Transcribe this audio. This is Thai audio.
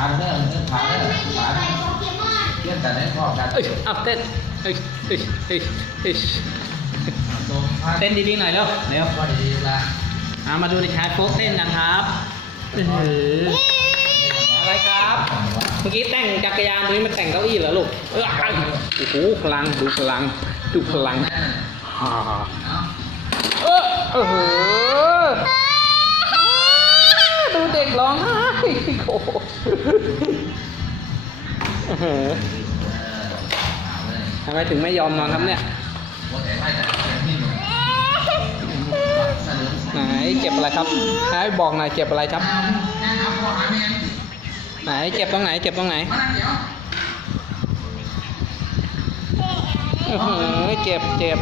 าเด้อเด้อขาเด้อขาเด้อเทียนแต่ได้พอกันเอ้ยเอาเต้นเอ้ยเอ้ยเอ้ยเอ้ยเต้นดีๆหน่อยเร็วเร็วพอดีละเอามาดูในชายโฟกเต้นกันครับอะไรครับ เมื่อกี้แต่งจักรยานตัวนี้มันแต่งเก้าอี้เหรอลูกเออโอ้โหพลังดูพลังดูพลังเออเออดูเด็กร้องไห้ โอ้โหทำไมถึงไม่ยอมนอนครับเนี่ย ไหนเจ็บอะไรครับไหนบอกหน่อยเจ็บอะไรครับ ไหนเจ็บตรงไหน เจ็บตรงไหนโอ้โหเจ็บเจ็บ